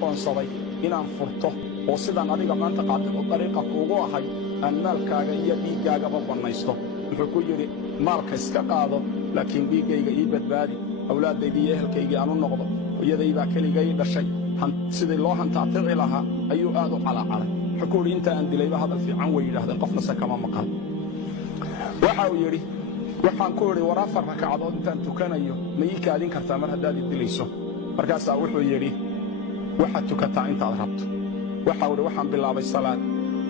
qoonsaday inaan furto oo sidaan adiga maanta qaaticu dariiqa kuugu ahay aan maalkaaga iyo dhiiggaagaba bannaysto wuxuu ku yidhi maalka iska qaado laakiin dhiiggayga ii badbaadi awlaaddaydii iyo ehelkaygii aan u noqdo hooyaday baa keligay dhashay sidii loo hantaatici lahaa ayuu aad u calaacalay wuxuu ku yidhi inta aan dilayba hadal fiican way yidhaahdeen qofnase kama maqal waxa uu yidhi waxaan ku idhi war 4 ragcadood intaan tukanayo ma ii kaadin kartaa mar haddaad i dilayso markaasaa wuxuu yidhi waxaad tukataa intaad rabto waxa uu yidhi waxaan bilaabay salaad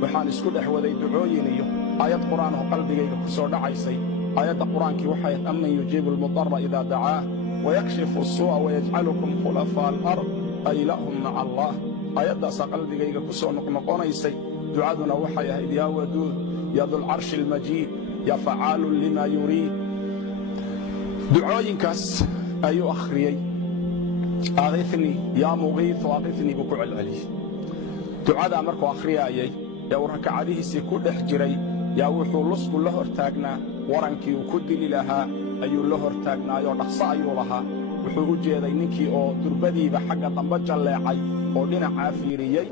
waxaan isku dhex waday ducooyin iyo aayad qur'aan oo qalbigayga ku soo dhacaysay aayadda qur'aankii waxay amman yujiibu almudarra idaa dacaah wayakshifu الsuu'a wayajcalukum khulafaa alard ailahum maca allah aayaddaasaa qalbigayga ku soo noqnoqonaysay ducaduna waxay ahayd yaa waduud yaa dulcarshi almajiid yaa facaalun limaa yuriid ducooyinkaas ayuu akhriyey aaqifnii yaa muqiitu aaqifnii buu ku celceliyey ducadaa markuu akhriyaayay ee uu rakacadihiisii ku dhex jiray yaa wuxuu lusku la hortaagnaa warankii uu ku dili lahaa ayuu la hortaagnaayoo dhaqso ayuu lahaa wuxuu u jeeday ninkii oo durbadiiba xagga dambe jalleecay oo dhinacaa fiiriyey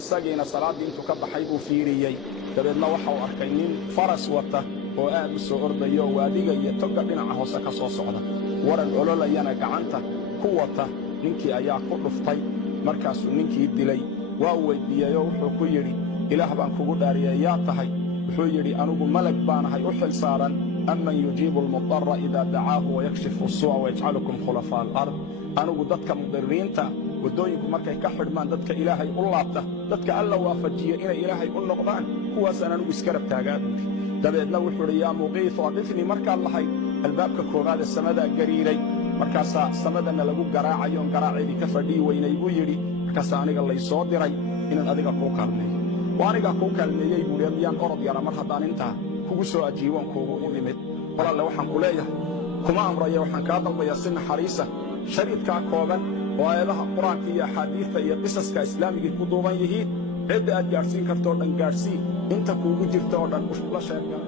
isagiina salaaddii intuu ka baxay buu fiiriyey dabeedna waxa uu arkay nin faras wata oo aad u soo ordaya oo waadiga iyo togga dhinaca hoose ka soo socda waran ololayana gacanta ku wata ninkii ayaa ku dhuftay markaasuu ninkii dilay waa uu weyddiiyeyoo wuxuu ku yidhi ilaah baan kugu dhaariyey yaa tahay wuxuu yidhi anugu malag baanahay u xil saaran amman yujiibu almudarra idaa dacaahu wayakshifu الsuu'a wayajcalukum khulafaa alard anugu dadka mudiriinta waddooyinku markay ka xidhmaan dadka ilaahay u laabta dadka alla waafajiya inay ilaahay u noqdaan kuwaasaan anugu iskarab taagaa buuri dabeedna wuxuu idhi yaa muqiitu aqifnii markaad lahayd albaabka koowaadee samadaa gariiray markaasaa samadana lagu garaacayoon garaaceedii ka fadhiyi weynay buu yidhi markaasaa aniga laysoo diray inaan adiga kuu kaalmeeyo oo anigaa kuu kaalmeeyey buuhi miyaan orod yara mar haddaan intaa kugu soo ajiiboon kuugu imid walalle waxaan ku leeyahay kuma amraya waxaan kaa dalbayaa si naxariisa shariidkaa kooban oo aayadaha qur-aanka iyo axaadiidta iyo qisaska islaamigii ku duuban yihiin cidda aad gaadhsiin kartoo dhan gaadhsii inta kuugu jirta oo dhan la sheegay